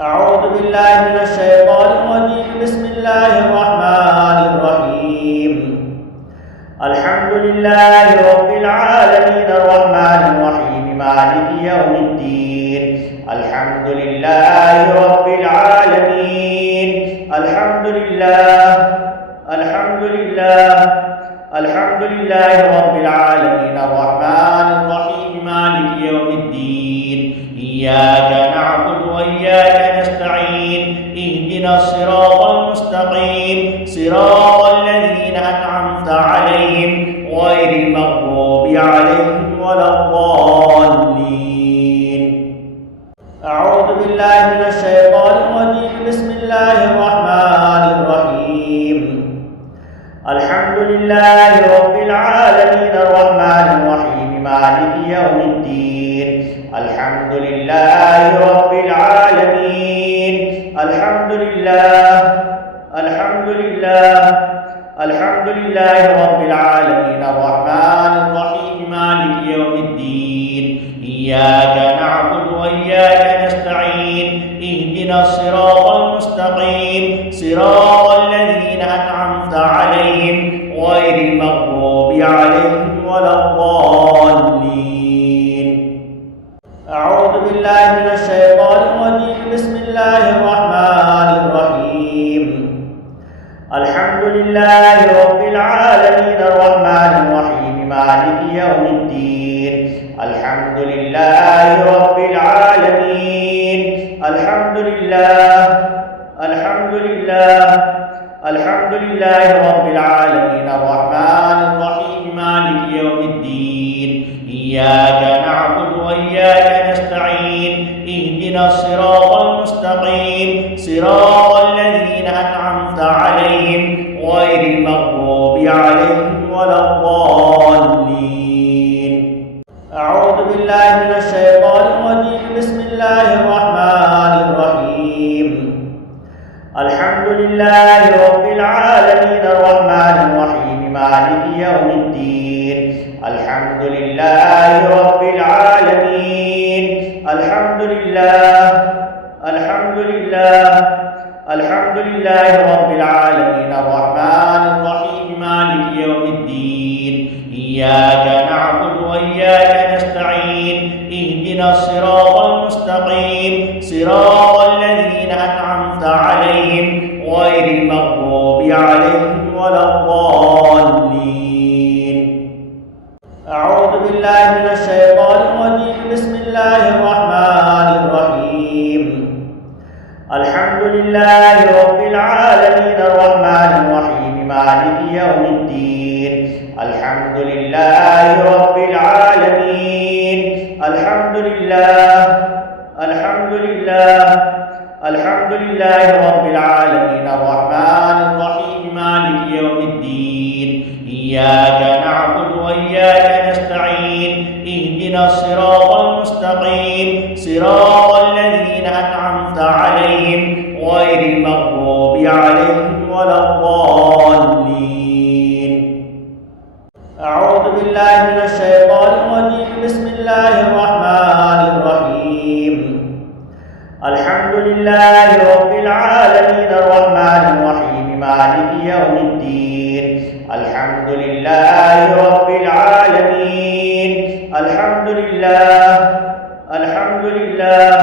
أعوذ بالله من الشيطان الرجيم. بسم الله الرحمن الرحيم. الحمد لله رب العالمين الرحمن الرحيم مالك يوم الدين. الحمد لله رب العالمين. الحمد لله الحمد لله الحمد لله رب العالمين الرحمن الرحيم مالك يوم الدين. إياك نعبد وإياك نستعين. اهدنا الصراط المستقيم صراط الذين أنعمت عليهم غير المغضوب عليهم ولا الضالين. أعوذ بالله من الشيطان الرجيم. بسم الله الرحمن الرحيم. الحمد لله رب العالمين الرحمن الرحيم مالك يوم الدين. الحمد لله رب العالمين. الحمد لله الحمد لله الحمد لله رب العالمين الرحمن الرحيم مالك يوم الدين. إياك نعبد وإياك نستعين. اهدنا الصراط المستقيم صراط الذين أنعمت عليهم غير المغضوب عليهم ولا الضالين. أعوذ بالله من الشيطان الرجيم. بسم الله الرحمن الرحيم. الحمد لله رب العالمين الرحمن الرحيم مالك يوم الدين. الحمد لله رب العالمين. الحمد لله الحمد لله الحمد لله رب العالمين الرحمن الرحيم مالك يوم الدين. إياك نعبد وإياك نستعين. اهدنا الصراط المستقيم صراط الذين أنعمت عليهم غير المغضوب عليهم ولا الضالين. أعوذ بالله من الشيطان الرجيم. بسم الله الرحمن الرحيم. الحمد لله رب العالمين الرحمن الرحيم مالك يوم الدين. الحمد لله رب العالمين. الحمد لله الحمد لله الحمد لله رب العالمين الرحمن الرحيم مالك يوم الدين. إياك نعبد وإياك نستعين. اهدنا الصراط المستقيم صراط الذين أنعمت عليهم غير المغضوب عليهم ولا الضالين. أعوذ بالله من الشيطان الرجيم. بسم الله الرحمن الرحيم. الحمد لله رب العالمين الرحمن الرحيم مالك يوم الدين. الحمد لله رب العالمين. الحمد لله الحمد لله الحمد لله رب العالمين الرحمن الرحيم مالك يوم الدين. إياك نعبد وإياك نستعين. اهدنا الصراط المستقيم صراط الذين أنعمت عليهم غير المغضوب عليهم ولا الضالين. أعوذ بالله من الشيطان الرجيم. بسم الله الرحمن الرحيم. الحمد لله رب العالمين الرحمن الرحيم مالك يوم الدين. الحمد لله رب العالمين. الحمد لله الحمد لله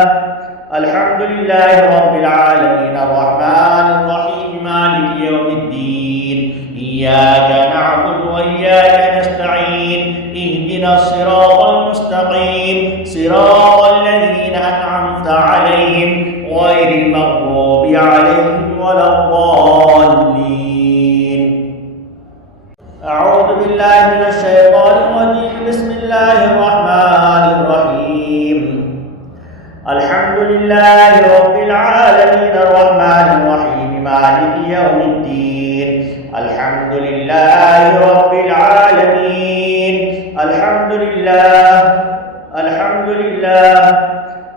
الحمد لله رب العالمين الرحمن الرحيم مالك يوم الدين. إياك نعبد وإياك نستعين. اهدنا الصراط المستقيم صراط الذين أنعمت عليهم غير المغضوب عليهم ولا الضالين. أعوذ بالله من الشيطان الرجيم. بسم الله الرحمن الرحيم. الحمد لله رب العالمين الرحمن الرحيم مالك يوم الدين. الحمد لله رب العالمين. الحمد لله الحمد لله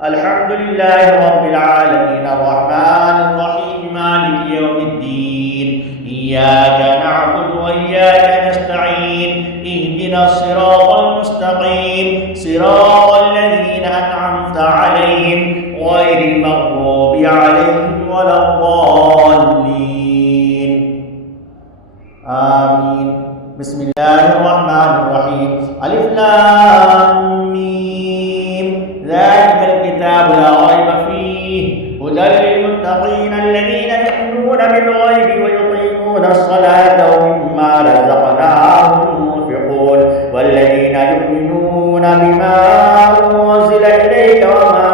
الحمد لله رب العالمين الرحمن الرحيم مالك يوم الدين. إياك نعبد وإياك نستعين. اهدنا الصراط المستقيم صراط الذين أنعمت عليهم غير المغضوب عليهم ولا الضالين آمين. بسم الله الرحمن الرحيم. ألف لام ميم. ذلك الكتاب لا ريب فيه هدى للمتقين الذين يؤمنون بالغيب ويقيمون الصلاة ومما رزقناهم ينفقون والذين يؤمنون بما أنزل إليك وما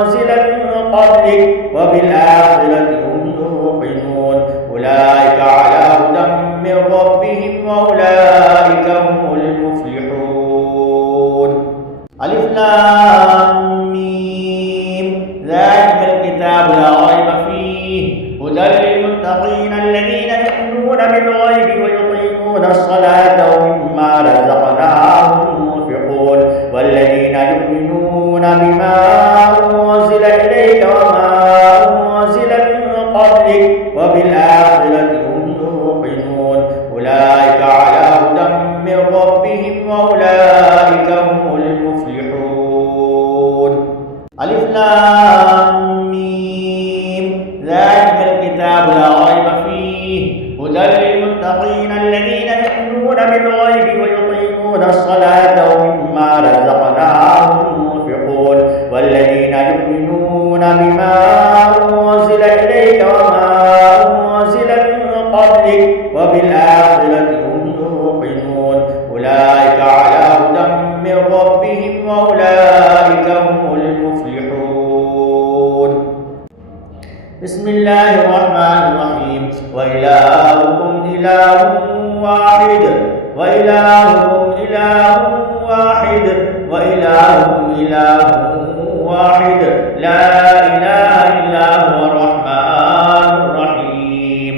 أنزل من قبلك وبالآخرة هم يوقنون أولئك على هدى من ربهم وأولئك هم المفلحون. ألف لام ميم. ذلك الكتاب لا ريب فيه هدى للمتقين الذين يؤمنون بالغيب ويقيمون الصلاة ومما رزقناهم ينفقون والذين يؤمنون بما أنزل إليك وما أنزل من قبلك وبالآخرة هم يوقنون أولئك على هدى من ربهم وأولئك هم المفلحون. ألف لام ميم. ذلك الكتاب لا ريب فيه هدى للمتقين الذين يؤمنون بالغيب ويقيمون الصلاة ومما رزقناهم ينفقون والذين يؤمنون بما أنزل إليك وما أنزل من قبلك وبالآخرة هم يوقنون أولئك على هدى من ربهم وأولئك هم المفلحون. بسم الله الرحمن الرحيم. وإلهكم إله واحد وإلهكم إله واحد وإلهكم إله واحد لا إله إلا هو الرحمن الرحيم.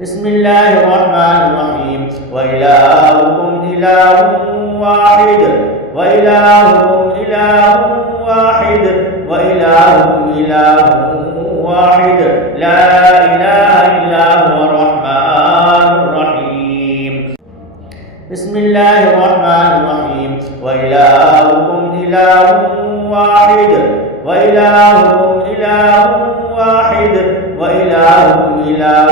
بسم الله الرحمن الرحيم. وإلهكم إله واحد وإلهكم إله واحد وإلهكم إله واحد لا إله إلا هو الرحمن الرحيم. بسم الله الرحمن الرحيم. وإلهكم إله واحد وإلهكم إله واحد وإلهكم إله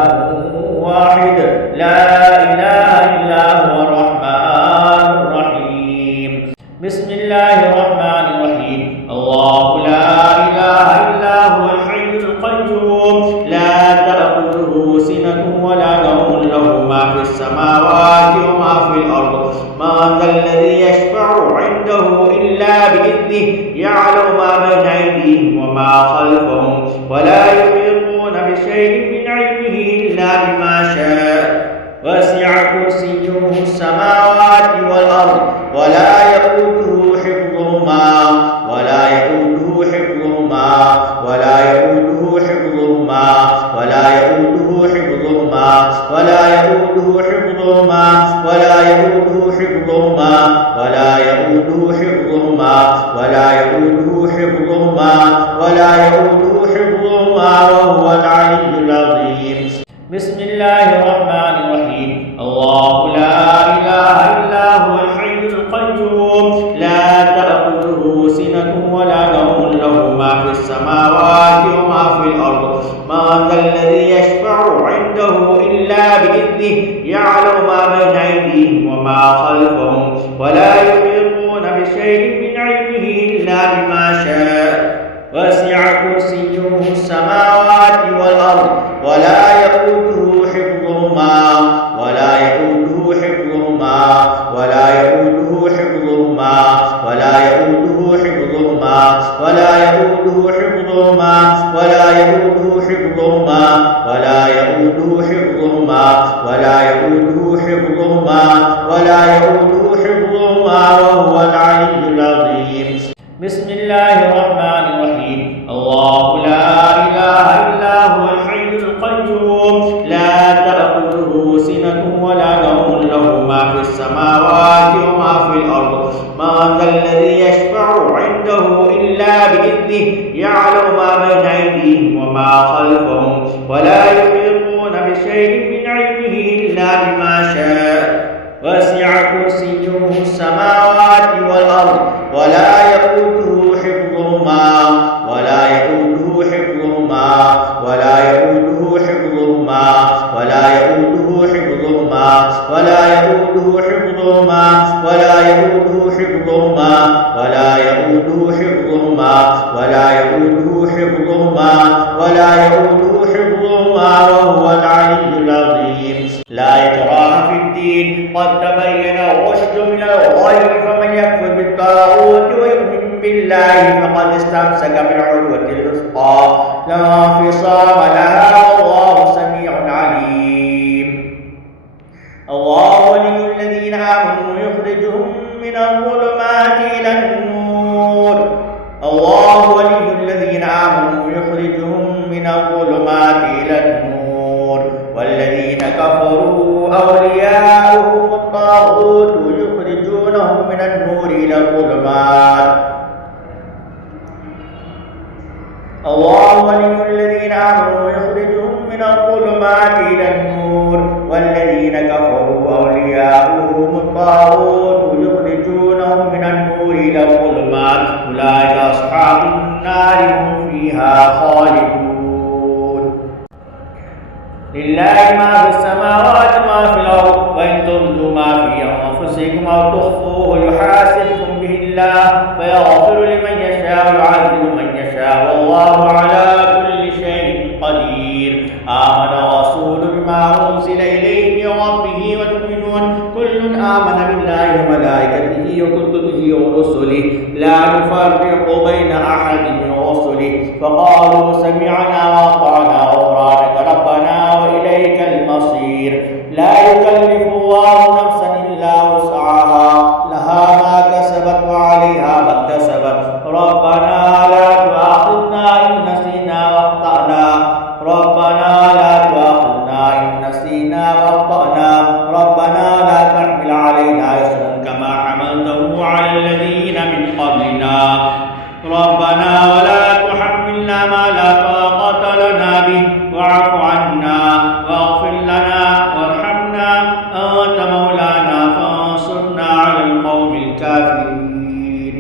واحد لا إله إلا هو الرحمن الرحيم. بسم الله الرحمن الرحيم. الله لا إله إلا هو الحي القيوم لا تأخذه سنة ولا نوم له ما في السماوات وما في الأرض ما ذا الذي يشفع عنده إلا بإذنه يعلم ما بين أيديهم وما خلفهم ولا يحيطون بشيء من علمه إلا بما شاء وسع كرسيه السماوات والأرض ولا يؤوده حفظهما ولا يؤوده حفظهما ولا يؤوده حفظهما ولا يؤوده حفظهما ولا يؤوده حفظهما ولا يؤوده حفظهما ولا يؤوده حفظهما ولا يؤوده حفظهما ولا يؤوده حفظهما وهو العلي العظيم. بسم الله الرحمن الرحيم. الله لا إله إلا هو الحي القيوم لا تأخذه سنة ولا نوم له ما في السماوات وما في الأرض ما ذا الذي يشفع عنده إلا بإذنه يعلم ما بين أيديهم وما خلفهم ولا يحيطون بشيء من علمه إلا بما شاء وسع كرسيه السماوات والأرض ولا يؤوده حفظهما ولا يؤوده حفظهما ولا يؤوده حفظهما ولا يؤوده حفظهما ولا يؤوده حفظهما ولا يؤوده حفظهما ولا يؤوده حفظهما ولا يؤوده حفظهما ولا يؤوده حفظهما وهو العلي العظيم. بسم الله الرحمن الرحيم. الله لا إله إلا هو الحي القيوم لا تأخذه سنة ولا نوم له ما في السماوات وما في الأرض ما ذا الذي يشفع عنده إلا بإذنه يعلم ما بين أيديهم وما خلفهم ولا يحيطون بشيء من علمه إلا بما شاء وسع كرسيه السماوات والأرض ولا يؤوده حفظهما ولا يؤوده ولا يؤوده حفظهما وهو العلي العظيم. لا إكراه في الدين، قد تبين الرشد من الغي، فمن يكفر بالطاغوت ويؤمن بالله فقد استمسك بالعروة الوثقى لا انفصام لها، والله سميع عليم. الله ولي الذين آمنوا يخرجهم من الظلمات إلى النور. الله ولي الذين آمنوا يخرجهم من الظلمات إلى النور، والذين كفروا أولياؤهم الطاغوت يخرجونهم من النور إلى الظلمات. الله ولي الذين آمنوا يخرجهم من الظلمات إلى النور، والذين كفروا أولياؤهم الطاغوت يخرجونهم من النور إلى الظلمات. أولئك أصحاب النار هم فيها خالدون. لله ما في السماوات وما في الأرض، وإن تبدوا ما في أنفسكم أو تخفوه يحاسبكم به الله فيغفر لمن يشاء ويعذب من يشاء، والله على كل شيء قدير. آمن الرسول بما أنزل إليه من ربه والمؤمنون كل آمن بالله وملائكته وكتبه ورسله لا نفرق بين أحد من رسله، فقالوا سمعنا وأطعنا غفرانك ربنا وإليك المصير. لا يكلف الله نفسا إلا وسعها، لها ما كسبت وعليها ما اكتسبت. ربنا لا تؤاخذنا إن نسينا وأخطأنا، ربنا لا تؤاخذنا إن نسينا وأخطأنا، ربنا لا تحمل علينا إصرا كما حملته على الذين من قبلنا، ربنا ولا تحملنا ما لا طاقة لنا به، واعف عنا واغفر لنا وارحمنا، أنت مولانا فانصرنا على القوم الكافرين.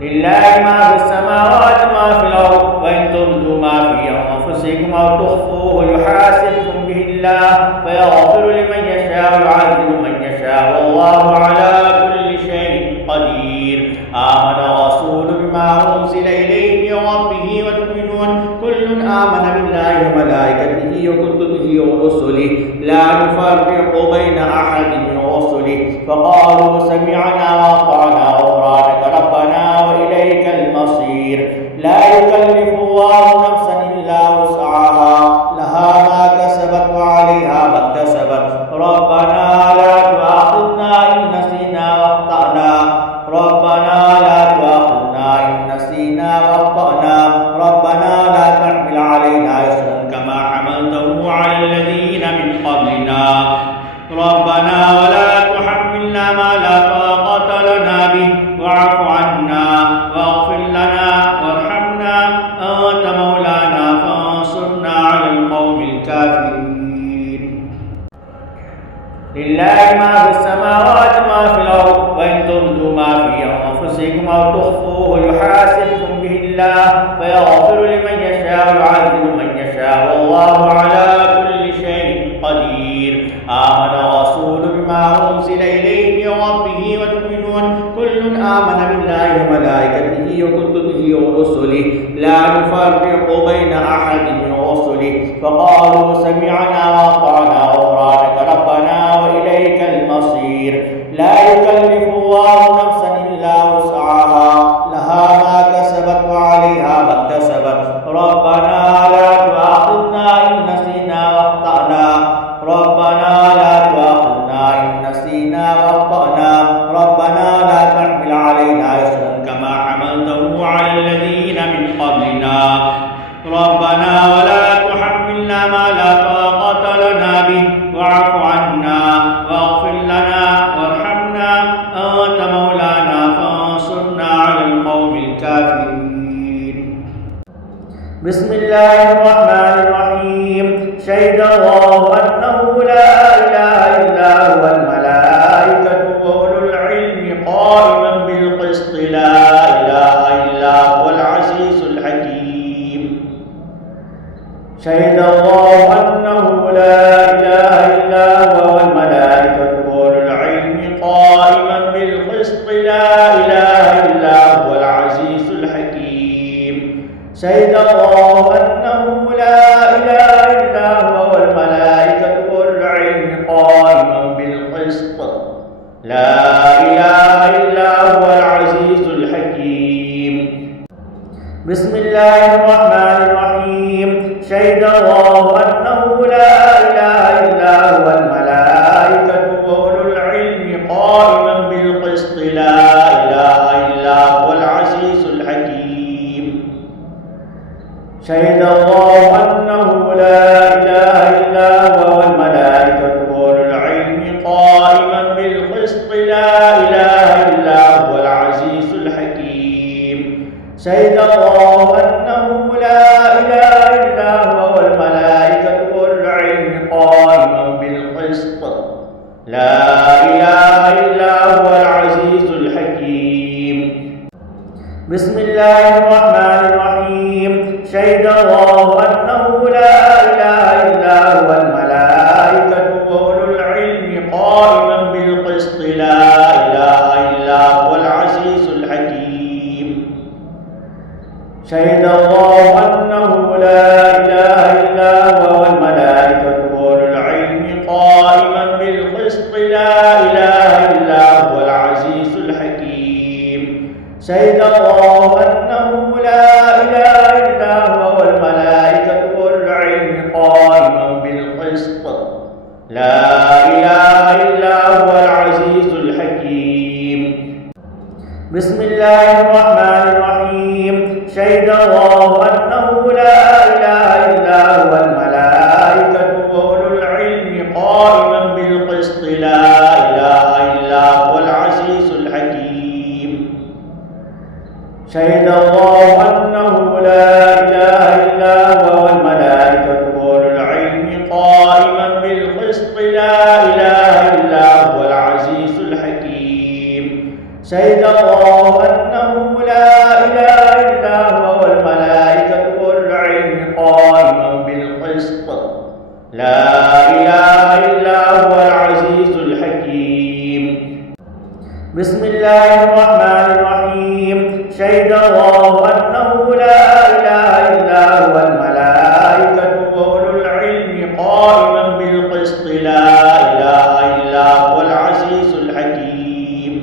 لله ما في السماوات وما في الأرض، وإن تبدوا ما في أنفسكم أو تخفوه يحاسبكم به الله فيغفر لمن يشاء ويعذب من يشاء، والله على كل شيء قدير. آمن الرسول بما أنزل إليه من ربه والمؤمنون كل آمن بالله وملائكته وكتبه ورسله لا نفرق بين أحد من رسله، فقالوا سمعنا وأطعنا غفرانك ربنا وإليك المصير. لا يكلف الله نفسا إلا وسعها، لها ما كسبت وعليها ما اكتسبت. ربنا لا تؤاخذنا إن نسينا وأخطأنا، ربنا لا تؤاخذنا إن نسينا وأخطأنا، ربنا لا تحمل علينا إصرا كما حملته على الذين من قبلنا، ربنا ولا تحملنا ما لا طاقة لنا به، واعف عنا واغفر لنا وارحمنا، أنت مولانا فانصرنا على القوم الكافرين. لله ما في السماوات وما في الأرض، وإن تبدوا ما في أنفسكم أو تخفوه يحاسبكم به الله فيغفر لمن يشاء ويعذب من يشاء، والله على كل شيء قدير. آمن الرسول بما أنزل إليه من ربه والمؤمنون كل آمن بالله وملائكته وكتبه ورسله لا نفرق بين أحد من رسله، فقالوا سمعنا وأطعنا غفرانك ربنا وإليك المصير. لا يكلف الله نفسا إلا وسعها، لها ما كسبت وعليها ما اكتسبت. ربنا لا تؤاخذنا إن نسينا وأخطأنا، ربنا لا تؤاخذنا إن نسينا وأخطأنا، ربنا لا تحمل علينا إصرا كما حملته على الذين من قبلنا، ربنا ولا تحملنا ما لا طاقة لنا به، واعف عنا واغفر لنا وارحمنا، أنت مولانا فانصرنا على القوم الكافرين. بسم الله الرحمن الرحيم. شهد الله أنه لا إله إلا هو والملائكة وأولو العلم قائما بالقسط لا إله إلا هو العزيز الحكيم. شهد الله أنه لا إله إلا هو والملائكة وأولو العلم قائما بالقسط لا إله إلا هو العزيز الحكيم. شهد الله أنه لا إله إلا هو والملائكة وأولو العلم قائما بالقسط لا إله إلا هو العزيز الحكيم. بسم الله الرحمن الرحيم. شهد الله أنه لا إله إلا هو الملائكة وأولو العلم قائما بالقسط لا إله إلا هو العزيز الحكيم. شهد الله أنه لا إله إلا هو والملائكة وأولو العلم قائما بالقسط لا إله إلا هو العزيز الحكيم. شهد الله أنه لا إله إلا هو والملائكة وأولو العلم قائما بالقسط لا إله إلا هو العزيز الحكيم. بسم الله الرحمن الرحيم. شهد الله أنه لا إله إلا هو الملائكة وأولو العلم قائما بالقسط لا إله إلا هو العزيز الحكيم. شهد الله أنه لا إله إلا هو والملائكة وأولو العلم قائما بالقسط لا إله إلا هو العزيز الحكيم. شهد الله أنه لا إله إلا هو والملائكة وأولو العلم قائما بالقسط لا إله إلا هو العزيز الحكيم. بسم الله الرحمن الرحيم. شهد الله أنه لا إله إلا هو الملائكة وأولو العلم قائما بالقسط لا إله إلا هو العزيز الحكيم. شهد الله أنه لا إله إلا هو والملائكة وأولو العلم قائما بالقسط لا إله إلا هو العزيز الحكيم. شهد الله أنه لا إله إلا هو والملائكة وأولو العلم قائما بالقسط لا إله إلا هو العزيز الحكيم. بسم الله الرحمن الرحيم. شهد الله أنه لا إله إلا هو الملائكة وأولو العلم قائما بالقسط لا إله إلا هو العزيز الحكيم.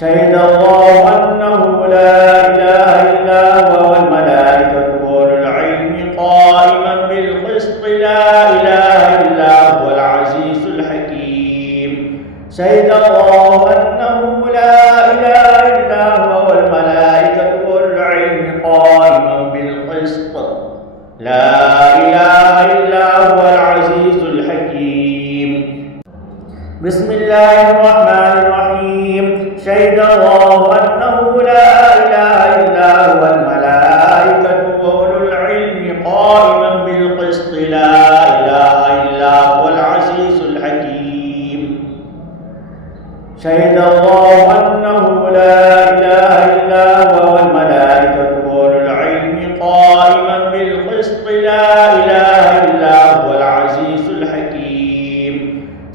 شهد الله أنه لا إله إلا هو والملائكة وأولو العلم قائما بالقسط لا إله إلا هو العزيز الحكيم. شهد الله أنه لا إله إلا هو والملائكة وأولو العلم قائما بالقسط لا إله إلا هو العزيز الحكيم. بسم الله الرحمن الرحيم. شهد الله أنه لا إله إلا هو الملائكة وأولو العلم قائما بالقسط لا إله إلا هو العزيز الحكيم. شهد الله أنه لا إله إلا هو والملائكة وأولو العلم قائما بالقسط لا إله إلا هو العزيز الحكيم.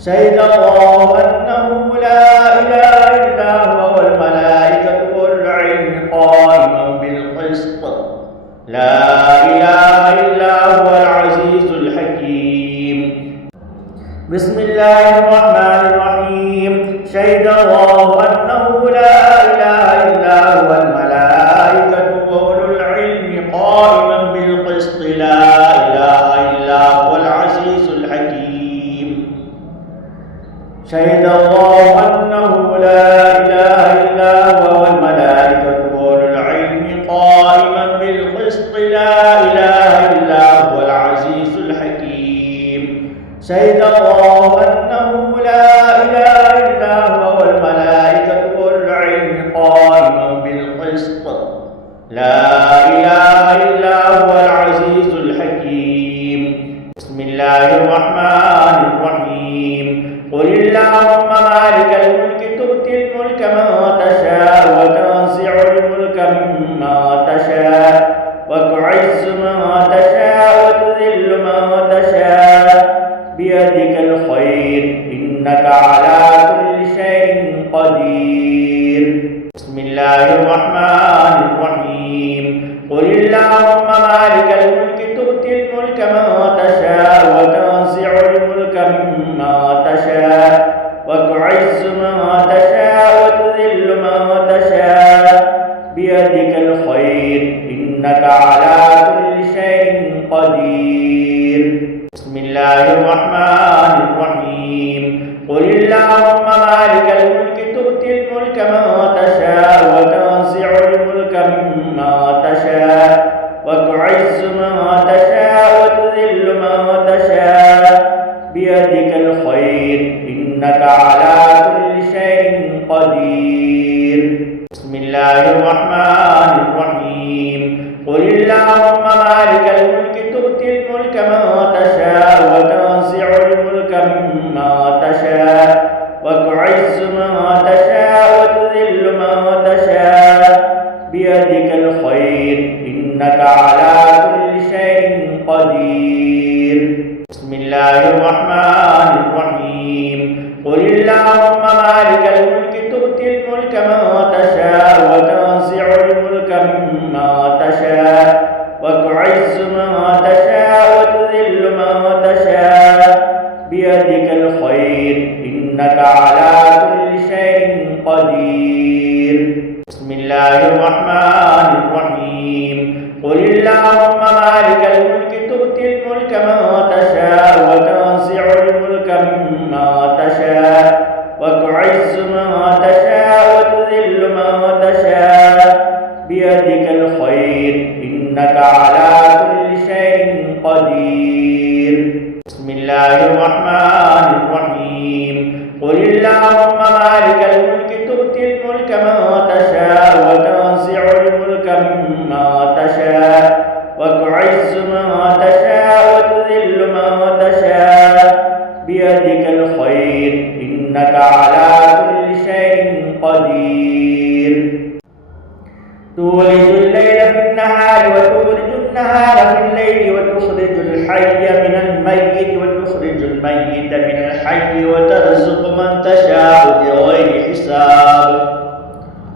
شهد الله أنه لا إله إلا هو والملائكة وأولو العلم قائما بالقسط لا إله إلا هو العزيز الحكيم. بسم الله الرحمن الرحيم. شهد الله أنه لا إله إلا هو الملائكة وأولو العلم قائما بالقسط لا إله إلا هو العزيز الحكيم. شهد الله أنه لا إله إلا هو والملائكة وأولو العلم قائما بالقسط لا إله إلا هو العزيز الحكيم. شهد الله أنه لا إله إلا هو والملائكة وأولو العلم قائما بالقسط لا إله إلا هو العزيز الحكيم. بسم الله الرحمن الرحيم. قل اللهم مالك الملك تؤتي الملك من تشاء وتنزع الملك ممن تشاء وتعز من تشاء وتذل من تشاء بيدك الخير إنك على كل شيء قدير. بسم الله الرحمن الرحيم. بيدك الخير إنك على كل شيء قدير. بسم الله الرحمن الرحيم. قل اللهم مالك الملك تؤتي الملك من تشاء وتنزع الملك ممن تشاء وتعز من تشاء وتذل من تشاء بيدك الخير إنك على كل شيء قدير. بسم الله الرحمن الرحيم. قل اللهم مالك الملك تؤتي الملك من تشاء وتنزع الملك ممن تشاء وتعز من تشاء وتذل من تشاء بيدك الخير إنك على كل شيء قدير. بسم الله الرحمن الرحيم. قل اللهم مالك الملك تؤتي الملك من تشاء وتنزع الملك ممن تشاء وتعز من تشاء وتذل من تشاء بيدك الخير إنك على كل شيء قدير. بسم الله الرحمن الرحيم. قل اللهم مالك الملك تؤتي الملك من تشاء وتنزع الملك ممن تشاء وتعز من تشاء وتذل من تشاء بيدك الخير إنك على كل شيء قدير. بسم الله الرحمن الرحيم. قل اللهم مالك الملك تؤتي الملك من تشاء وتنزع الملك ممن تشاء وتعز من تشاء وتذل من تشاء بيدك الخير إنك على كل شيء قدير. تولج الليل في النهار وتولج النهار في الليل وتخرج الحي من الميت وتخرج الميت من الحي وترزق من تشاء بغير حساب.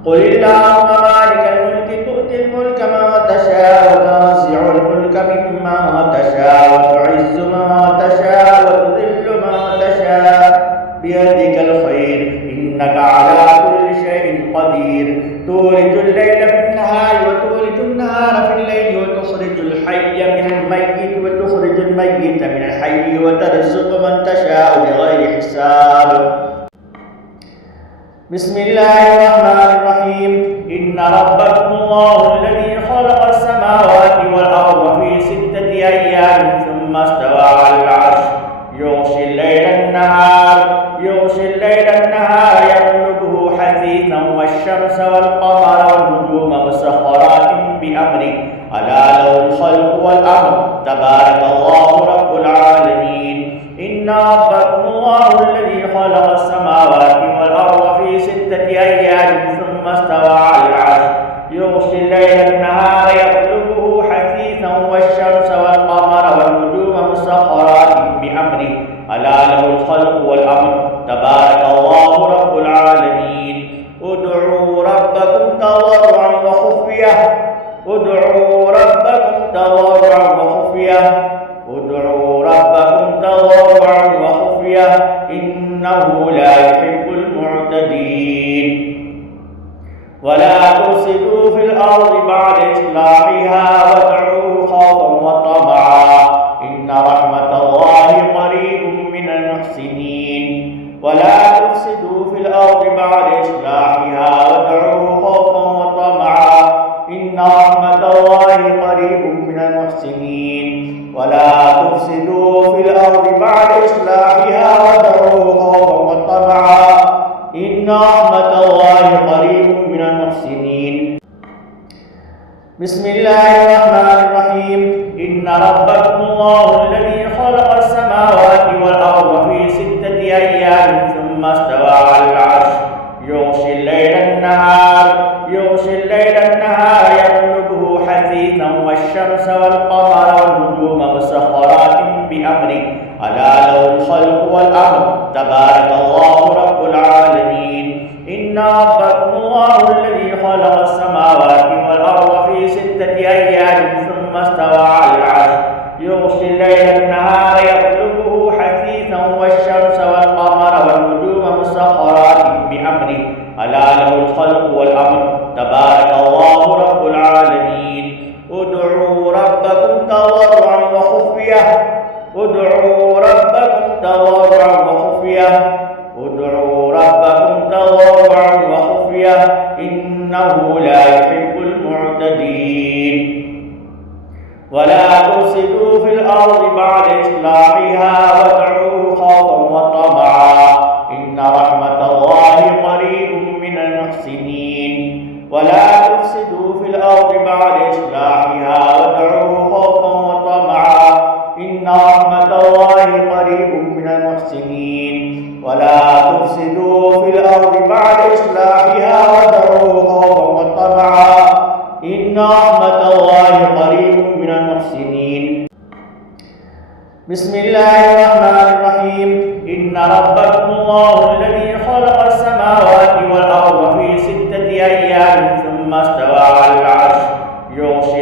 قل اللهم مالك الملك تؤتي الملك من تشاء وتنزع الملك ممن تشاء وتعز من تشاء وتذل من تشاء بيدك الخير إنك على كل شيء قدير. تولج الليل في النهار وتولج النهار في الليل وتخرج الحي من الميت وتخرج الميت من الحي وترزق من تشاء بغير حساب. بسم الله الرحمن الرحيم. إن ربكم الله الذي خلق السماوات والأرض في 6 أيام ثم استوى على العرش يغشي الليل النهار يطلبه حثيثا والشمس والقمر والنجوم مسخرات بأمره ألا له الخلق والأمر تبارك الله رب العالمين. إن ربكم الله الذي خلق السماوات والأرض في 6 أيام ثم استوى على العرش يغشي الليل النهار يطلبه حثيثا والشمس والقمر والنجوم مسخرات بأمره ألا له الخلق والأمر تبارك الله رب العالمين. ادعوا ربكم تضرعا وخفية إنه لا يحب المعتدين. ولا تفسدوا في الأرض بعد إصلاحها وادعوه خوفا وطمعا إن رحمة الله قريب من المحسنين. ولا تفسدوا في الأرض بعد إصلاحها وادعوه خوفا وطمعا إن رحمة الله قريب من المحسنين. ولا تفسدوا في الأرض بعد إصلاحها وادعوه خوفا وطمعا إن رحمة الله قريب من المحسنين. بسم الله الرحمن الرحيم. إن ربكم الله الذي خلق السماوات والأرض في 6 أيام ثم استوى على العرش يغشي الليل النهار يطلبه حثيثا والشمس والقمر والنجوم مسخرات بأمره ألا له الخلق والأمر تبارك الله رب العالمين. إن ربكم الله الذي خلق السماوات والأرض في 6 أيام ثم استوى على العرش يغشي الليل النهار يطلبه حثيثا والشمس والقمر والنجوم مسخرات بأمره ألا له الخلق والأمر تبارك الله رب المرسلين ولا تفسدوا في الأرض بعد إصلاحها وادعوه خوفا وطمعا إن رحمة الله قريب من المحسنين ولا تفسدوا في الأرض بعد إصلاحها وادعوه خوفا وطمعا إن رحمة الله قريب من المحسنين ولا تفسدوا في الأرض بعد إصلاحها وادعوه خوفا وطمعا إن رحمة الله قريب من المحسنين بسم الله الرحمن الرحيم إن ربكم الله الذي خلق السماوات والأرض في 6 أيام ثم استوى على العرش يغشي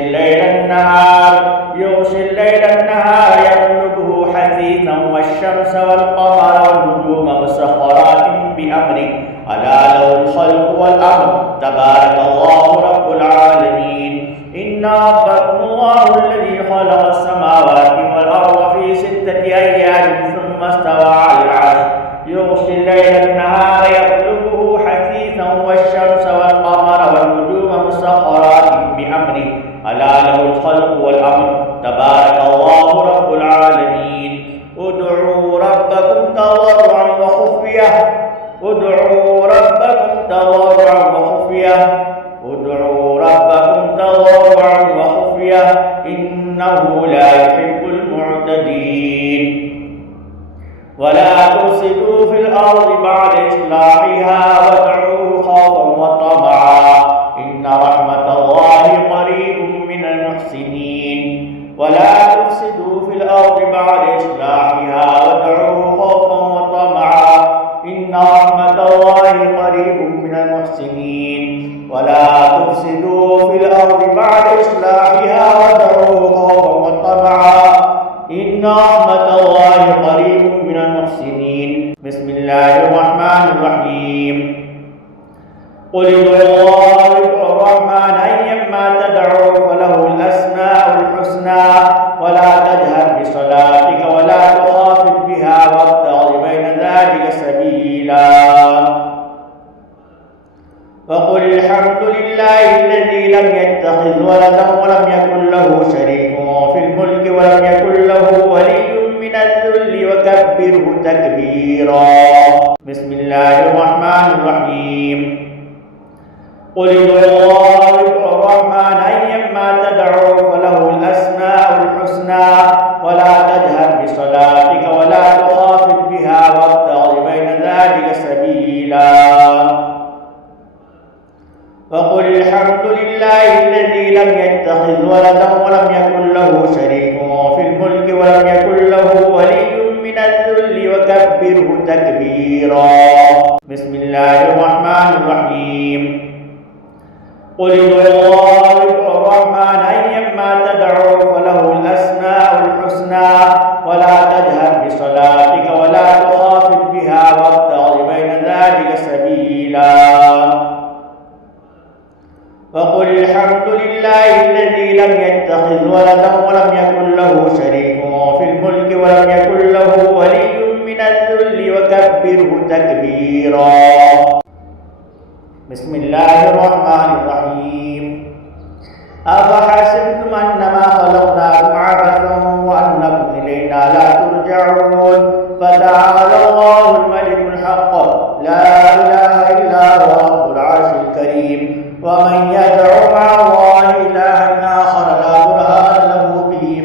الليل النهار يطلبه حثيثا والشمس والقمر والنجوم مسخرات بأمره ألا له الخلق والأمر تبارك الله رب العالمين إن ربكم الله الذي خلق السماوات والأرض في 6 أيام ثم استوى على العرش يغشي الليل النهار يطلبه حثيثا والشمس والقمر والنجوم مسخرات بأمره ألا له الخلق والأمر تبارك الله رب العالمين ادعوا ربكم تضرعا وخفية إنه لا يحب المعتدين ولا تفسدوا في الأرض بعد إصلاحها وادعوه خوفا وطمعا إن رحمة الله قريب من المحسنين ولا تفسدوا في الأرض بعد إصلاحها وادعوه خوفا وطمعا إن رحمة الله قريب من المحسنين ولا تفسدوا في الأرض بعد إصلاحها وادعوه خوفا وطمعا إن رحمة الله قريب من المحسنين بسم الله الرحمن الرحيم قل ادعوا الله وادعوا الرحمن أيما تدعوا فله الأسماء الحسنى ولا تجهر بصلاتك ولا تخافت بها وابتغ بين ذلك سبيلا وقل الحمد لله الذي لم يتخذ ولدا ولم يكن له شريك في الملك ولم يكن له ولي من الذل وكبره تكبيرا بسم الله الرحمن الرحيم قل ادعوا الله وادعوا الرحمن أيما تدعوا فله الأسماء الحسنى ولا تجهر بصلاتك ولا تخافت بها وابتغ بين ذلك سبيلا وقل الحمد لله الذي لم يتخذ ولدا ولم يكن له شريك في الملك ولم يكن له ولي من الذل وكبره تكبيرا بسم الله الرحمن الرحيم قل ادعوا الله وادعوا الرحمن أيما تدعوا فله الأسماء الحسنى ولا تجهر بصلاتك ولا تخافت بها وابتغ بين ذلك سبيلا وقل الحمد لله الذي لم يتخذ ولدا ولم يكن له شريك في الملك ولم يكن له ولي من الذل وكبره تكبيرا بسم الله الرحمن الرحيم أفحسبتم أنما خلقناكم عبثا وأنكم إلينا لا ترجعون فتعالى الله الملك الحق لا إله إلا هو رب العرش الكريم ومن يدعو مع الله إلها آخر لا برهان له به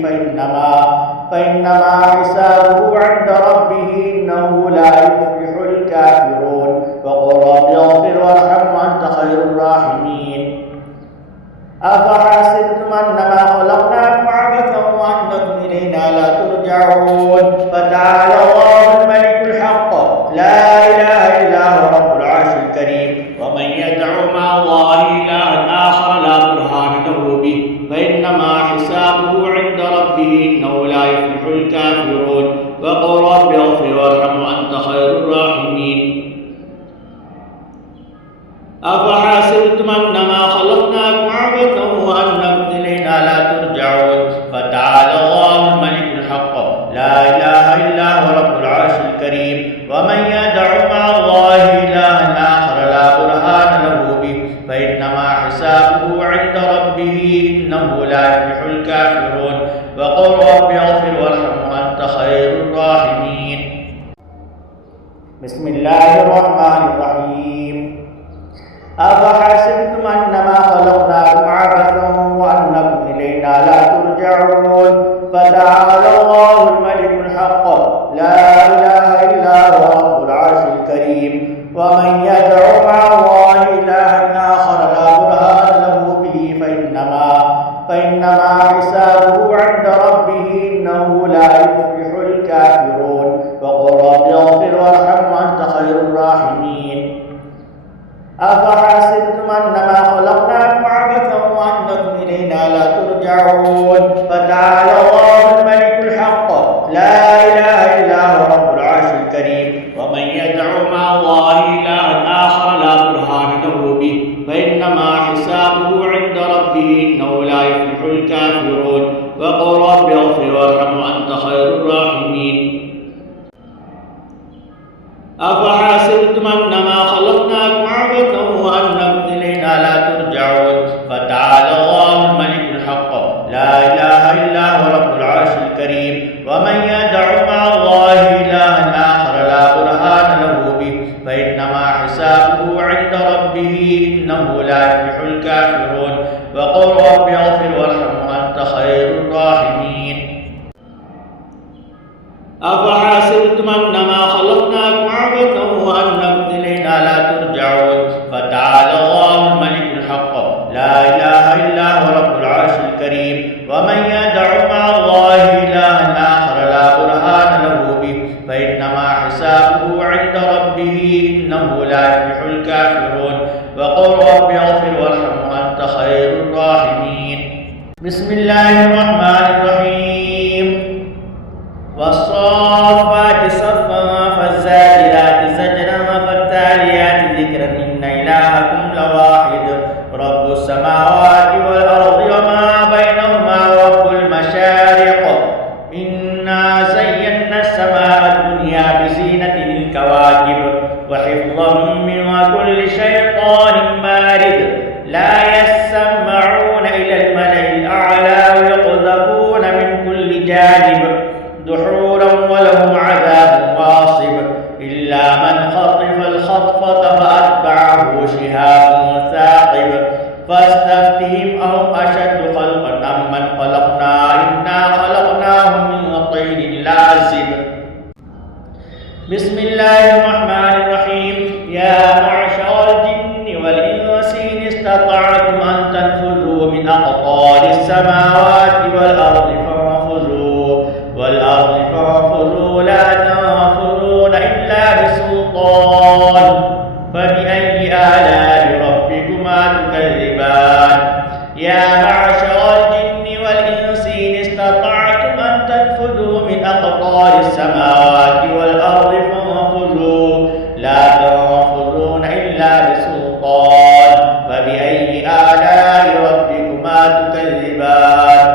فإنما حسابه عند ربه إنه لا يفلح الكافرون وقل رب اغفر وارحم وأنت خير الراحمين أفحسبتم أنما خلقناكم عبثا وأنكم إلينا لا ترجعون فتعالى الله الملك الحق لا إله إلا هو رب العرش الكريم ومن يدعو مع الله إلها آخر لا برهان له به فإنما حسابه عند ربه إنه لا يفلح الكافرون وقل رب اغفر وارحم وأنت خير الراحمين أفحسبتم أنما خلقناكم عبثا وأنكم إلينا لا ترجعون فتعالى الله الملك الحق لا إله إنه لا يفلح الكافرون وقل رب اغفر وارحم وأنت خير الراحمين. بسم الله الرحمن الرحيم. أفحسبتم أنما خلقناكم عبثا وأنكم إلينا لا ترجعون فتعالى الله الملك الحق لا إله إلا هو رب العرش الكريم. ومن يدعو مع الله إلها آخر لا برهان له به فإنما حسابه عند ربه إنه لا يفلح الكافرون وقل رب اغفر وارحم وأنت خير الراحمين. أفحسبتم أنما خلقناكم عبثا وأنكم إلينا لا ترجعون فتعالى الله الملك الحق لا إله إلا هو رب العرش الكريم. ومن يدعو مع الله إلها آخر لا برهان له به فإنما حسابه عند ربه إنه لا يفلح الكافرون وقل رب اغفر وارحم وأنت خير الراحمين. أفحسبتم أنما خلقناكم عبثا وأنكم إلينا لا ترجعون فتعالى الله الملك الحق لا إله إلا هو رب العرش الكريم. ومن يدع مع الله إلها آخر لا برهان له به فإنما حسابه عند ربه إنه لا يفلح الكافرون وقل رب اغفر وارحم وأنت خير الراحمين. أفحسبتم أنما خلقناكم عبثا وأنكم إلينا لا ترجعون فتعالى الله الملك الحق لا إله إلا هو رب العرش الكريم. ومن يدع مع الله إلها آخر لا برهان له به فإنما حسابه عند ربه إنه لا يفلح الكافرون وقل رب اغفر وارحم وأنت خير الراحمين. بسم الله الرحمن الرحيم. والصافات صفا فالزاجرات زجرا فالتاليات ذكرا إن إلهكم لواحد رب السماوات والأرض وما بينهما ورب المشارق. إنا زينا السماء الدنيا بزينة الكواكب وحفظا من كل شيطان مارد لا يسمعون إلى الملأ الأعلى ويقذفون من كل جانب دحورا ولهم عذاب واصب إلا من خطف الخطفة فأتبعه شهاب ثاقب. فاستفتهم أهم أشد خلقا أم من خلقنا إنا خلقناهم من طين لازب. بسم الله الرحمن الرحيم. يا معشر الجن والإنس إن استطعتم أن تنفذوا من أقطار السماوات والأرض فانفذوا لا تنفذون إلا بسلطان فبأي آلاء ربكما تكذبان. يا معشر الجن والإنس إن استطعتم أن تنفذوا من أقطار السماوات والأرض فانفذوا لا تنفذون إلا بسلطان فبأي آلاء ربكما تكذبان.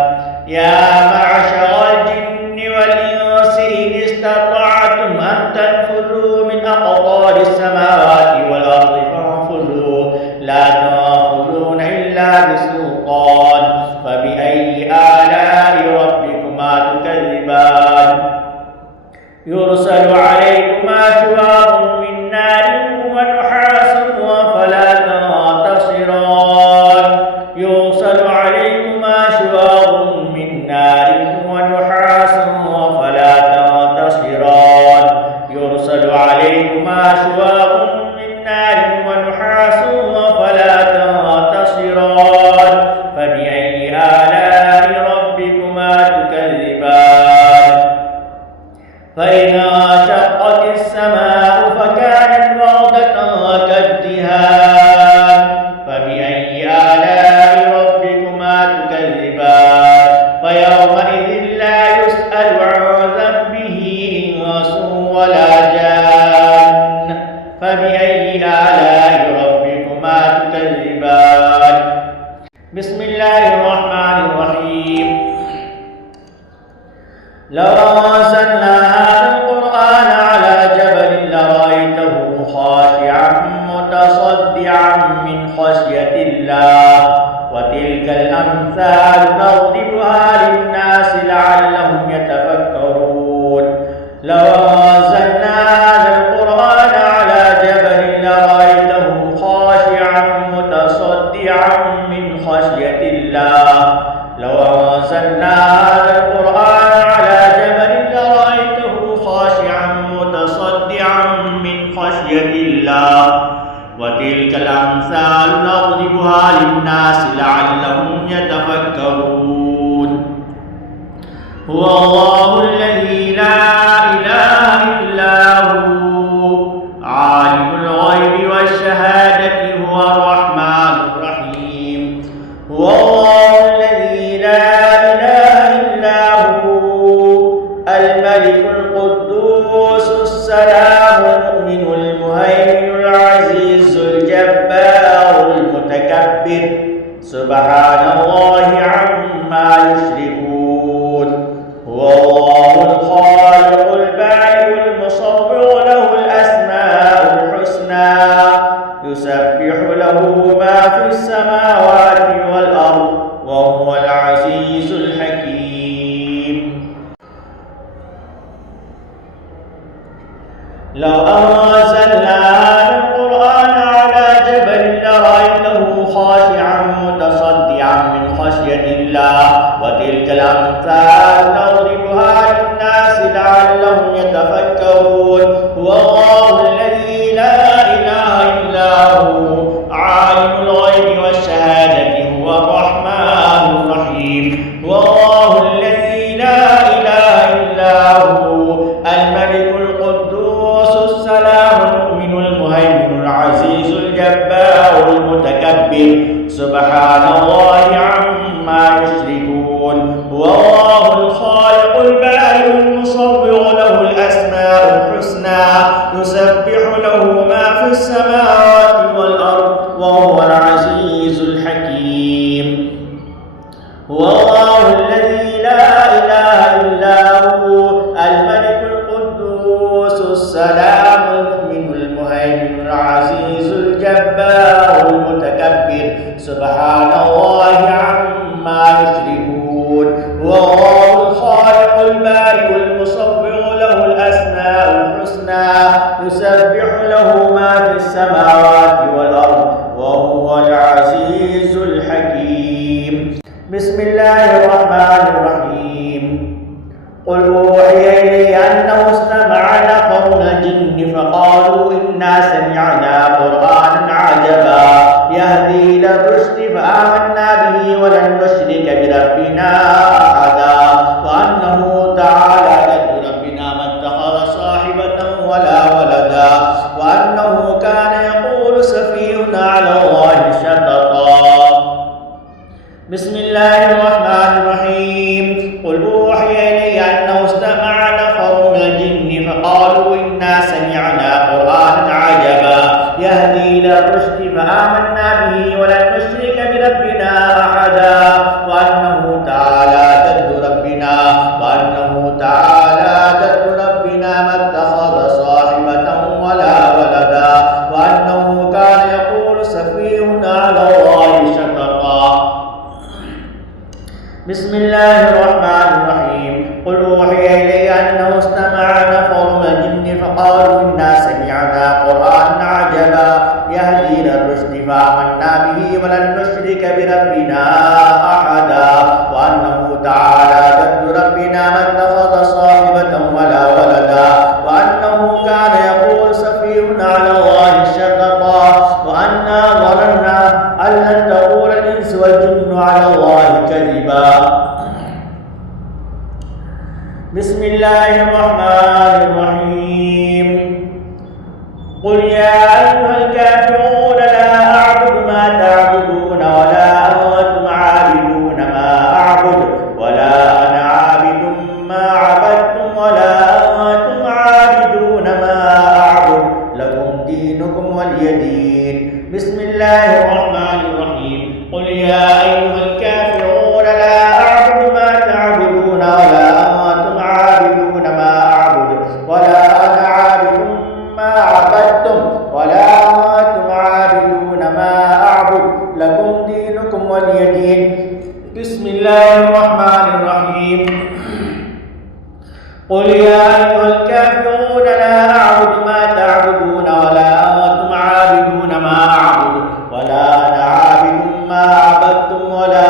يا معشر الجن والإنس إن استطعتم أن تنفذوا من أقطار السماوات والأرض فانفذوا لا تنفذون إلا بسلطان فبأي آلاء ربكما تكذبان. يرسل عليكما شواظ من نار ونحاس فلا تنتصران. يرسل عليكما شواظ من نار ونحاس فلا تنتصران. يرسل عليكما شواظ من نار ونحاس فلا تنتصران فبأي آلاء ربكما تكذبان. فإذا شقت السماء فكانت وردة كالدهان فبأي آلاء ربكما تكذبان. فيومئذ لا يسأل عن ذنبه إنس ولا جان فبأي آلاء ربكما تكذبان. بسم الله الرحمن الرحيم. لو أنزلنا هذا القرآن على جبل لرأيته خاشعا متصدعا من خشية الله وتلك الأمثال الأمثال نضربها للناس لعلهم يتفكرون لو أنزلنا هذا القرآن على جبل لرأيته خاشعا متصدعا من خشية الله لو أنزلنا هذا القرآن على جبل لرأيته خاشعا متصدعا من خشية الله وتلك الأمثال نضربها للناس لعلهم يتفكرون هو الله الذي لا إله إلا هو عالم الغيب والشهادة هو الرحمن الرحيم هو الله الذي لا إله إلا هو الملك القدوس السلام المؤمن المهيمن العزيز الجبار المتكبر سبحان الله عما يشركون هو الله الخالق البارئ المصور له الأسماء الحسنى يسبح له ما في السماوات والأرض وهو العزيز الحكيم لو أنزلنا هذا القرآن على جبل لرأيته خاشعا متصدعا من خشية الله وتلك الأمثال نضربها للناس لعلهم يتفكرون هو الله الذي لا إله إلا هو عالم الغيب والشهادة هو الرحمن الرحيم هو الله الذي لا إله إلا هو الملك القدوس السلام المؤمن المهيمن العزيز الجبار المتكبر سبحان الله عما يشركون هو الله الخالق البارئ المصور له الأسماء الحسنى يسبح له ما في السماوات والأرض وهو العزيز الحكيم هو الله الذي لا إله إلا هو الملك القدوس السلام المؤمن المهيمن العزيز الجبار المتكبر سبحان الله عما يشركون هو الله الخالق البارئ المصور له الأسماء الحسنى يسبح له ما في السماوات والأرض وهو العزيز الحكيم بسم الله الرحمن الرحيم قل أوحي إلي أنه استمع نفر من الجن فقالوا إنا سمعنا قرآنا عجبا يهدي إلى الرشد فآمنا به ولن نشرك بربنا أحدا وأنه تعالى جد ربنا ما اتخذ صاحبة ولا ولدا وأنه كان يقول سفيهنا على الله شططا بسم الله الرحمن الرحيم قل أوحي إلي أنه استمع نفر من الجن فقالوا إنا سمعنا قرآنا عجبا يهدي إلى الرشد فآمنا به ولن نشرك بربنا أحدا وأنه تعالى جد ربنا ما اتخذ صاحبة ولا ولدا وأنه كان يقول سفيهنا على الله شططا بسم الله الرحمن الرحيم قل أوحي إلي أنه استمع نفر من الجن فقالوا إنا سمعنا قرآنا عجبا يهدي إلى الرشد فآمنا به ولن نشرك بربنا أحدا وأنه تعالى جد ربنا ما اتخذ صاحبة ولا ولدا وأنه كان يقول سفيهنا على الله شططا وأنا ظننا أن لن تقول الإنس والجن على الله كذبا بسم الله الرحمن الرحيم قل يا أيها الكافرون لا أعبد ما تعبدون ولا أنتم عابدون ما أعبد ولا أنا عابد ما عبدتم ولا أنتم عابدون ما أعبد لكم دينكم ولي دين بسم الله الرحمن الرحيم قل يا أيها الكافرون لا أعبد ما تعبدون ولا أنتم عابدون ما أعبد ولا أنا عابد ما عبدتم ولا أنتم بسم الله الرحمن الرحيم قل يا أيها الكافرون لا أعبد ما تعبدون ولا أنتم عابدون ما أعبد ولا أنا عابد ما عبدتم ولا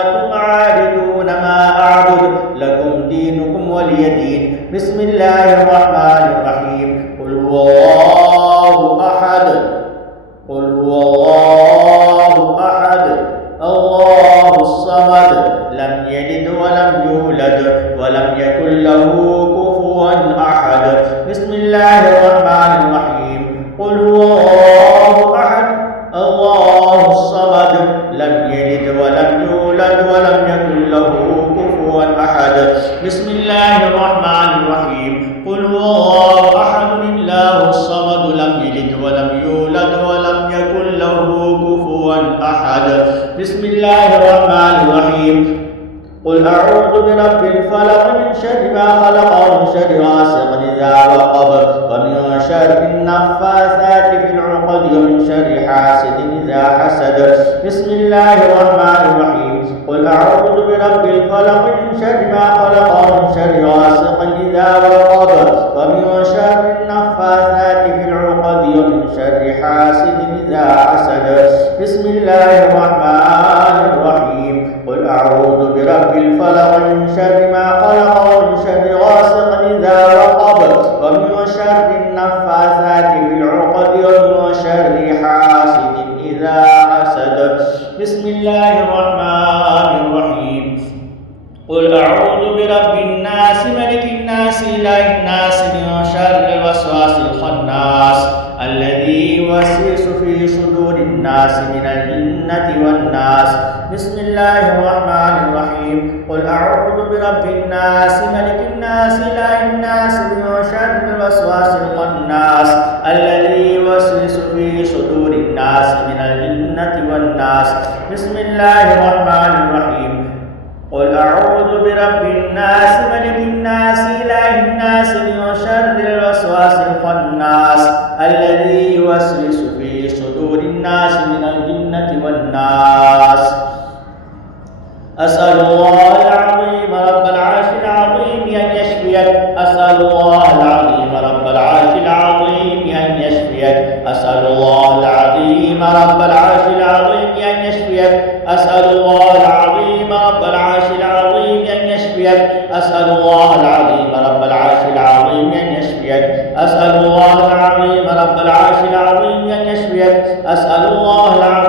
أنتم عابدون ما أعبد لكم دينكم ولي دين. بسم الله الرحمن الرحيم قل هو الله أحد قل هو الله أحد الله الصمد لم يلد ولم يولد ولم يكن له كفوا أحد. بسم الله الرحمن الرحيم قل هو الله أحد الله الصمد لم يلد ولم يولد ولم يكن له كفوا أحد. بسم الله الرحمن الرحيم قل هو الله أحد الله الصمد لم يلد ولم يولد ولم يكن له كفوا أحد. بسم الله الرحمن الرحيم قل أعوذ برب الفلق من شر ما خلق ومن شر غاسق إذا وقب ومن شر النفاثات في العقد ومن شر حاسد إذا حسد. بسم الله الرحمن الرحيم قل أعوذ برب الفلق من شر ما خلق ومن شر غاسق إذا وقب ومن شر النفاثات في العقد ومن شر حاسد إذا حسد. بسم الله الرحمن الرحيم قل أعوذ برب الفلق من شر ما خلق ومن شر غاسق إذا وقب ومن شر النفاثات في العقد ومن شر حاسد إذا حسد. بسم الله الرحمن الرحيم قل أعوذ برب الناس ملك الناس إله الناس من شر الوسواس الخناس الذي يوسوس في صدور الناس من الجنة والناس. بسم الله الرحمن الرحيم قل أعوذ برب الناس ملك الناس إله الناس من شر الوسواس الخناس الذي يوسوس في صدور الناس من الجنة والناس. بسم الله الرحمن الرحيم قل أعوذ برب الناس ملك الناس إله الناس من شر الوسواس الخناس الذي يوسوس في صدور الناس من الجنة والناس. أسأل الله العظيم رب العرش العظيم أن يشفيك أسأل الله العظيم رب العرش العظيم أن يشفيك أسأل الله العظيم رب العرش العظيم أن يشفيك أسأل الله العظيم رب العرش العظيم أن يشفيك أسأل الله العظيم رب العرش العظيم أن يشفيك أسأل الله العظيم رب العرش العظيم أن يشفيك أسأل الله العظيم